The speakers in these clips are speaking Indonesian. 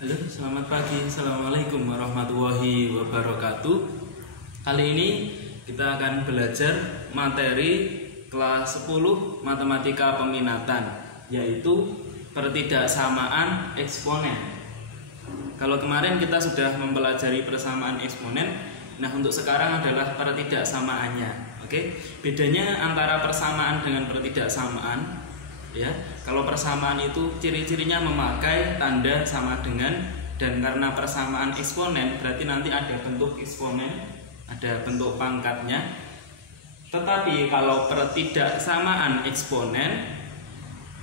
Halo, selamat pagi. Assalamualaikum warahmatullahi wabarakatuh. Kali ini kita akan belajar materi kelas 10 Matematika Peminatan, yaitu pertidaksamaan eksponen. Kalau kemarin kita sudah mempelajari persamaan eksponen, nah untuk sekarang adalah pertidaksamaannya. Oke, bedanya antara persamaan dengan pertidaksamaan, ya, kalau persamaan itu ciri-cirinya memakai tanda sama dengan, dan karena persamaan eksponen berarti nanti ada bentuk eksponen, ada bentuk pangkatnya. Tetapi kalau pertidaksamaan eksponen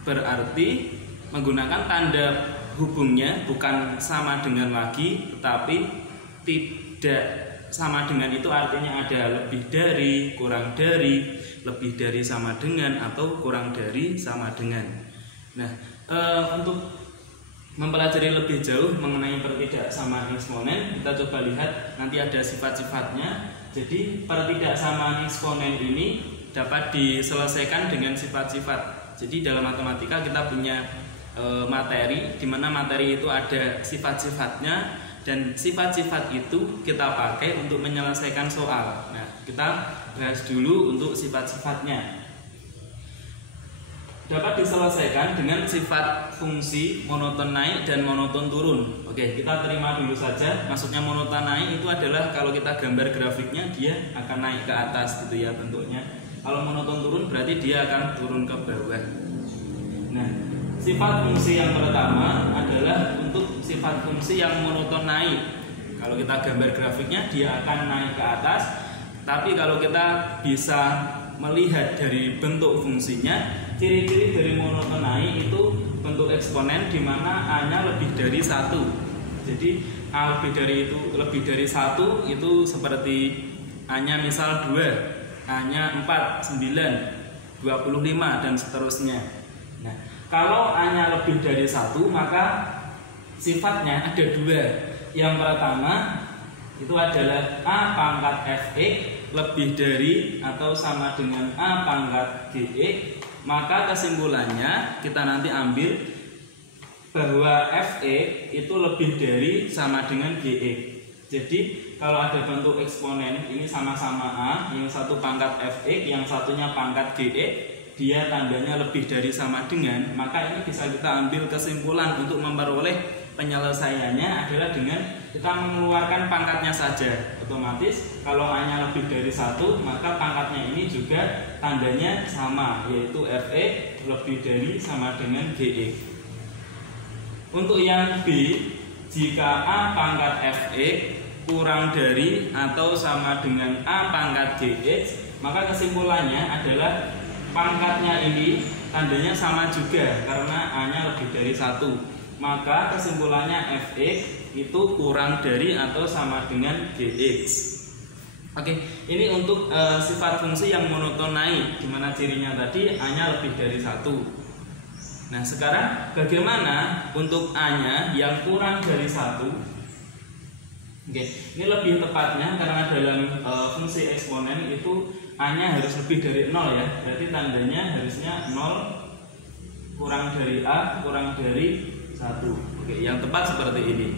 berarti menggunakan tanda hubungnya bukan sama dengan lagi, tetapi tidak sama dengan itu artinya ada lebih dari, kurang dari, lebih dari sama dengan, atau kurang dari sama dengan. Nah, untuk mempelajari lebih jauh mengenai pertidaksamaan eksponen, kita coba lihat nanti ada sifat-sifatnya. Jadi pertidaksamaan eksponen ini dapat diselesaikan dengan sifat-sifat. Jadi dalam matematika kita punya materi, di mana materi itu ada sifat-sifatnya, dan sifat-sifat itu kita pakai untuk menyelesaikan soal. Nah, kita bahas dulu untuk sifat-sifatnya. Dapat diselesaikan dengan sifat fungsi monoton naik dan monoton turun. Oke, kita terima dulu saja. Maksudnya monoton naik itu adalah kalau kita gambar grafiknya dia akan naik ke atas gitu ya bentuknya. Kalau monoton turun berarti dia akan turun ke bawah. Nah, sifat fungsi yang pertama adalah untuk sifat fungsi yang monoton naik. Kalau kita gambar grafiknya dia akan naik ke atas. Tapi kalau kita bisa melihat dari bentuk fungsinya, ciri-ciri dari monoton naik itu bentuk eksponen di mana A-nya lebih dari 1. Jadi A lebih dari 1 itu seperti A-nya misal 2, A-nya 4, 9, 25 dan seterusnya. Nah, kalau A-nya lebih dari 1 maka sifatnya ada 2. Yang pertama itu adalah A pangkat Fx lebih dari atau sama dengan A pangkat Gx. Maka kesimpulannya kita nanti ambil bahwa Fx itu lebih dari sama dengan Gx. Jadi kalau ada bentuk eksponen ini sama-sama A, yang satu pangkat Fx, yang satunya pangkat Gx, dia tandanya lebih dari sama dengan, maka ini bisa kita ambil kesimpulan untuk memperoleh penyelesaiannya adalah dengan kita mengeluarkan pangkatnya saja. Otomatis kalau A-nya lebih dari 1 maka pangkatnya ini juga tandanya sama, yaitu Fx lebih dari sama dengan Gx. Untuk yang B, jika A pangkat Fx kurang dari atau sama dengan A pangkat Gx, maka kesimpulannya adalah pangkatnya ini tandanya sama juga karena A-nya lebih dari 1. Maka kesimpulannya Fx itu kurang dari atau sama dengan Gx. Oke, ini untuk sifat fungsi yang monoton naik. Gimana cirinya tadi? A-nya lebih dari 1. Nah, sekarang bagaimana untuk A-nya yang kurang dari 1? Oke, ini lebih tepatnya karena dalam fungsi eksponen itu A-nya harus lebih dari 0 ya. Berarti tandanya harusnya 0 kurang dari A kurang dari 1. Oke, yang tepat seperti ini.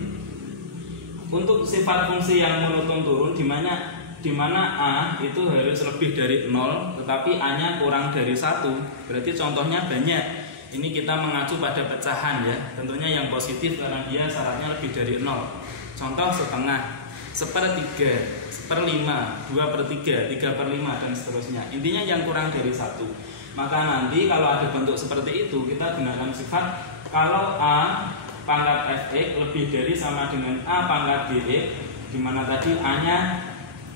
Untuk sifat fungsi yang monoton turun di mana A itu harus lebih dari 0 tetapi A-nya kurang dari 1. Berarti contohnya banyak. Ini kita mengacu pada pecahan ya. Tentunya yang positif karena dia syaratnya lebih dari 0. Contoh setengah, sepertiga, seperlima, 2/3, 3/5 dan seterusnya. Intinya yang kurang dari 1. Maka nanti kalau ada bentuk seperti itu kita gunakan sifat kalau A pangkat Fx lebih dari sama dengan A pangkat Gx, di mana tadi A-nya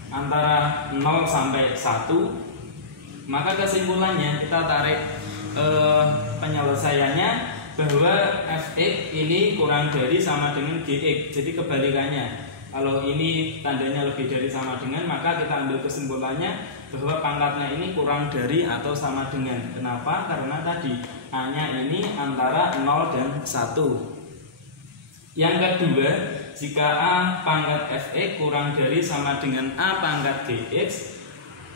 antara 0 sampai 1, maka kesimpulannya kita tarik penyelesaiannya bahwa Fx ini kurang dari sama dengan Gx. Jadi kebalikannya. Kalau ini tandanya lebih dari sama dengan, maka kita ambil kesimpulannya bahwa pangkatnya ini kurang dari atau sama dengan. Kenapa? Karena tadi A-nya ini antara 0 dan 1. Yang kedua, jika A pangkat Fx kurang dari sama dengan A pangkat Gx,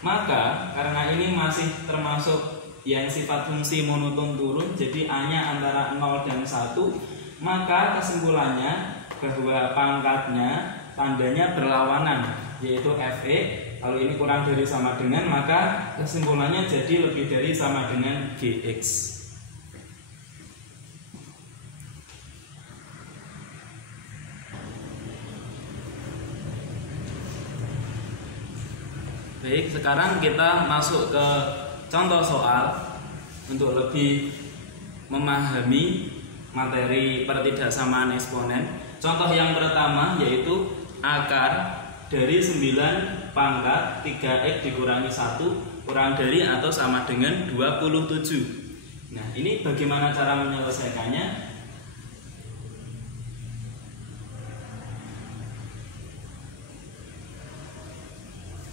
maka karena ini masih termasuk yang sifat fungsi monoton turun, jadi A-nya antara 0 dan 1, maka kesimpulannya bahwa pangkatnya tandanya berlawanan, yaitu FE. Kalau ini kurang dari sama dengan, maka kesimpulannya jadi lebih dari sama dengan GX. Baik, sekarang kita masuk ke contoh soal untuk lebih memahami materi pertidaksamaan eksponen. Contoh yang pertama yaitu akar dari 9 pangkat 3x dikurangi 1 kurang dari atau sama dengan 27. Nah, ini bagaimana cara menyelesaikannya?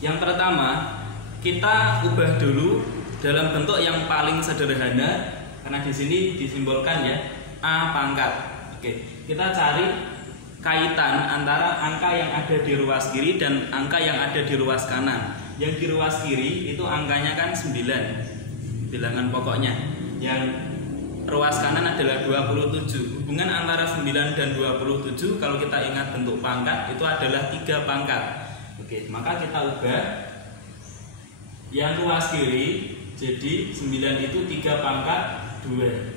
Yang pertama, kita ubah dulu dalam bentuk yang paling sederhana, karena di sini disimbolkan ya A pangkat. Oke, kita cari kaitan antara angka yang ada di ruas kiri dan angka yang ada di ruas kanan. Yang di ruas kiri itu angkanya kan 9, bilangan pokoknya. Yang ruas kanan adalah 27. Hubungan antara 9 dan 27 kalau kita ingat bentuk pangkat itu adalah 3 pangkat. Oke, maka kita ubah yang ruas kiri jadi 9 itu 3 pangkat 2.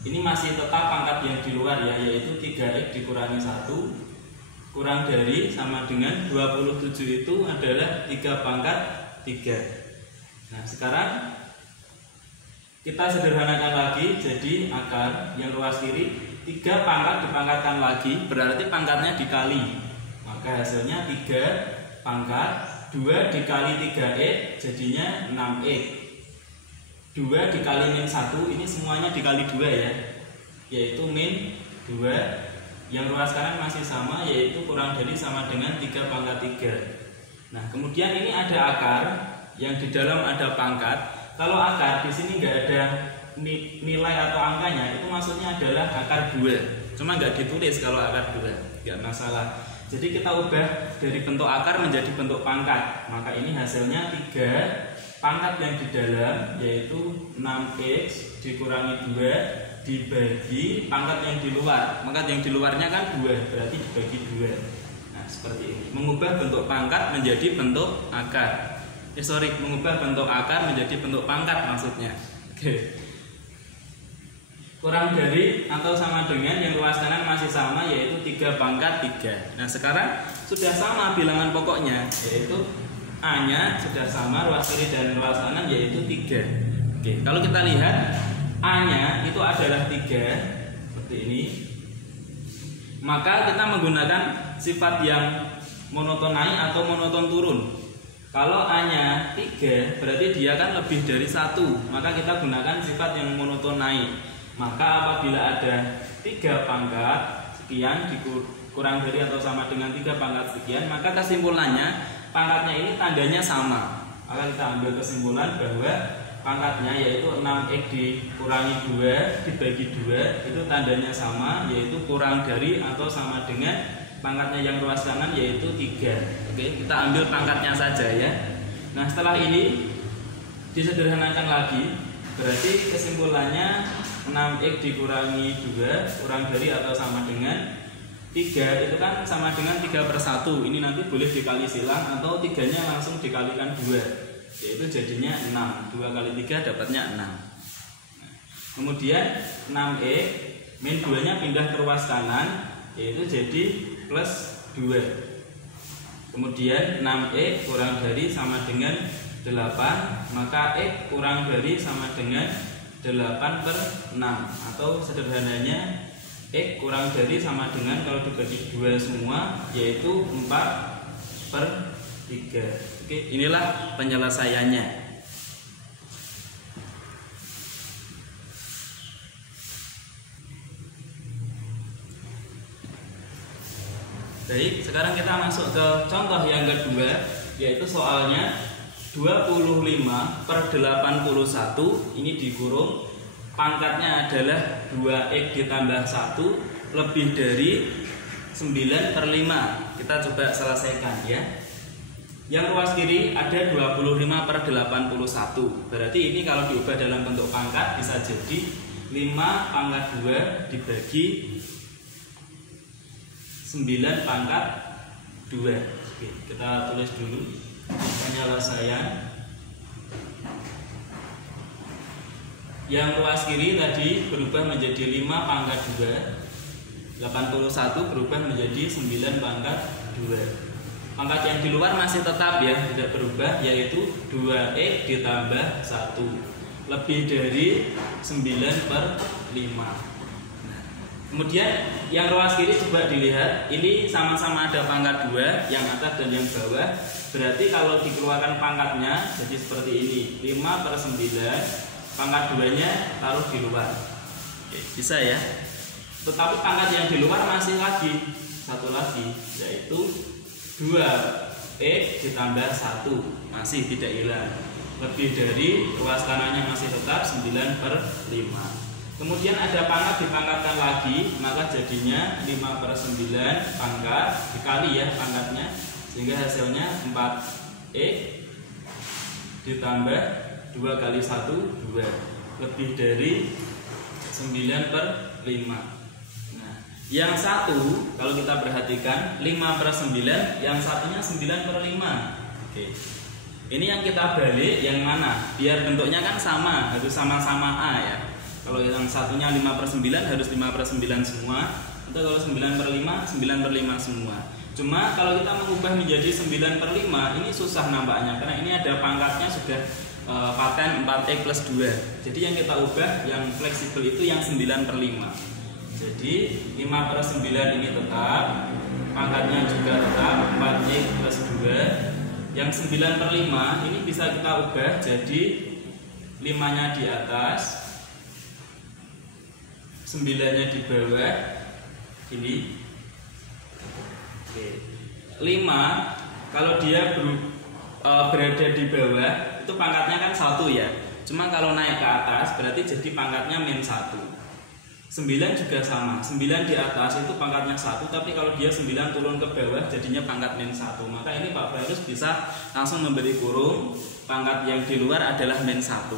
Ini masih tetap pangkat yang di luar ya, yaitu 3x dikurangi 1 kurang dari sama dengan 27 itu adalah 3 pangkat 3. Nah, sekarang kita sederhanakan lagi jadi akar yang ruas kiri 3 pangkat dipangkatkan lagi, berarti pangkatnya dikali. Maka hasilnya 3 pangkat 2 dikali 3x jadinya 6x. 2 dikali min 1 ini semuanya dikali 2 ya, yaitu min 2. Yang ruas kanan masih sama, yaitu kurang dari sama dengan 3 pangkat 3. Nah, kemudian ini ada akar yang di dalam ada pangkat. Kalau akar di sini nggak ada nilai atau angkanya, itu maksudnya adalah akar 2. Cuma nggak ditulis kalau akar 2, nggak masalah. Jadi kita ubah dari bentuk akar menjadi bentuk pangkat. Maka ini hasilnya 3 pangkat yang di dalam yaitu 6x dikurangi 2 dibagi pangkat yang di luar. Pangkat yang di luarnya kan 2, berarti dibagi 2. Nah, seperti ini. Mengubah bentuk pangkat menjadi bentuk akar. Mengubah bentuk akar menjadi bentuk pangkat maksudnya. Oke. Kurang dari atau sama dengan yang ruas kanan masih sama, yaitu 3 pangkat 3. Nah, sekarang sudah sama bilangan pokoknya, yaitu A-nya sudah sama ruas kiri dan ruas kanan, yaitu 3. Oke, kalau kita lihat A-nya itu adalah 3 seperti ini. Maka kita menggunakan sifat yang monoton naik atau monoton turun. Kalau A-nya 3 berarti dia kan lebih dari 1, maka kita gunakan sifat yang monoton naik. Maka apabila ada 3 pangkat sekian dikurang dari atau sama dengan 3 pangkat sekian, maka kesimpulannya pangkatnya ini tandanya sama. Maka kita ambil kesimpulan bahwa pangkatnya yaitu 6x dikurangi 2 dibagi 2 itu tandanya sama, yaitu kurang dari atau sama dengan pangkatnya yang ruas kanan yaitu 3. Oke, kita ambil pangkatnya saja ya. Nah, setelah ini disederhanakan lagi, berarti kesimpulannya 6x dikurangi 2 kurang dari atau sama dengan 3 itu kan sama dengan 3/1. Ini nanti boleh dikali silang atau 3-nya langsung dikalikan 2, yaitu jadinya 6. 2 kali 3 dapatnya 6. Nah, kemudian 6x min 2-nya pindah ke ruas kanan, yaitu jadi plus 2. Kemudian 6x kurang dari sama dengan 8, maka x kurang dari sama dengan 8/6, atau sederhananya x kurang dari sama dengan kalau dibagi 2 semua yaitu 4/3. Oke, inilah penyelesaiannya. Baik, sekarang kita masuk ke contoh yang kedua, yaitu soalnya 25/81. Ini dikurung, pangkatnya adalah 2x ditambah 1 lebih dari 9/5. Kita coba selesaikan ya. Yang ruas kiri ada 25/81. Berarti ini kalau diubah dalam bentuk pangkat bisa jadi 5 pangkat 2 dibagi 9 pangkat 2. Oke, kita tulis dulu penyelesaian. Yang ruas kiri tadi berubah menjadi 5 pangkat 2. 81 berubah menjadi 9 pangkat 2. Pangkat yang di luar masih tetap ya, tidak berubah, yaitu 2x ditambah 1 lebih dari 9/5. Kemudian yang ruas kiri coba dilihat, ini sama-sama ada pangkat 2, yang atas dan yang bawah. Berarti kalau dikeluarkan pangkatnya jadi seperti ini, 5/9, pangkat 2-nya taruh di luar. Oke, bisa ya. Tetapi pangkat yang di luar masih lagi, satu lagi, yaitu 2x ditambah 1, masih tidak hilang. Lebih dari ruas kanannya masih tetap 9/5. Kemudian ada pangkat dipangkatkan lagi, maka jadinya 5/9 pangkat dikali ya pangkatnya, sehingga hasilnya 4x ditambah 2 kali 1, 2, lebih dari 9/5. Yang satu, kalau kita perhatikan 5/9, yang satunya 9/5. Oke. Ini yang kita balik yang mana? Biar bentuknya kan sama, harus sama-sama A ya. Kalau yang satunya 5/9 harus 5/9 semua. Atau kalau 9/5, 9/5 semua. Cuma kalau kita mengubah menjadi 9/5, ini susah nampaknya karena ini ada pangkatnya sudah paten 4x plus 2. Jadi yang kita ubah yang fleksibel itu yang 9/5. Jadi 5/9 ini tetap, pangkatnya juga tetap 4x plus 2. Yang 9/5 ini bisa kita ubah jadi 5-nya di atas, 9-nya di bawah. Ini oke. 5 kalau dia berada di bawah itu pangkatnya kan 1 ya. Cuma kalau naik ke atas berarti jadi pangkatnya -1. 9 juga sama, 9 di atas itu pangkatnya 1, tapi kalau dia 9 turun ke bawah jadinya pangkat -1. Maka ini Pak Barus bisa langsung memberi kurung, pangkat yang di luar adalah -1.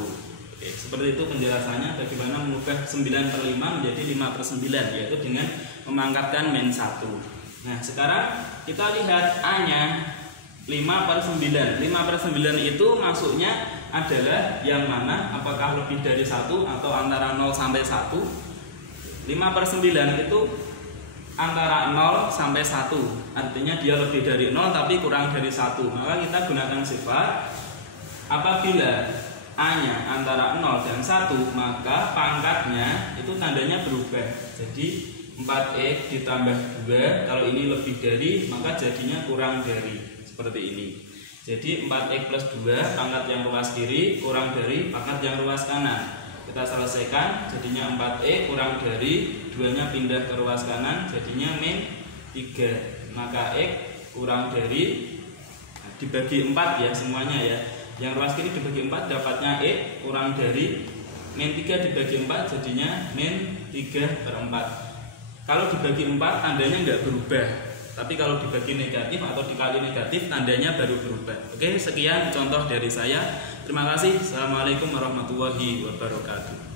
Oke, seperti itu penjelasannya bagaimana mengubah 9/5 menjadi 5/9, yaitu dengan memangkatkan -1. Nah sekarang kita lihat A-nya 5/9. 5/9 itu masuknya adalah yang mana, apakah lebih dari 1 atau antara 0 sampai 1. 5/9 itu antara 0 sampai 1, artinya dia lebih dari 0 tapi kurang dari 1. Maka kita gunakan sifat apabila A-nya antara 0 dan 1, maka pangkatnya itu tandanya berubah. Jadi 4x ditambah 2, kalau ini lebih dari maka jadinya kurang dari, seperti ini. Jadi 4x plus 2 pangkat yang ruas kiri kurang dari pangkat yang ruas kanan. Kita selesaikan, jadinya 4x kurang dari 2-nya pindah ke ruas kanan, jadinya -3. Maka x kurang dari, dibagi 4 ya semuanya ya. Yang ruas kiri dibagi 4 dapatnya x kurang dari -3 dibagi 4 jadinya -3/4. Kalau dibagi 4 tandanya nggak berubah, tapi kalau dibagi negatif atau dikali negatif tandanya baru berubah. Oke, sekian contoh dari saya. Terima kasih. Assalamualaikum warahmatullahi wabarakatuh.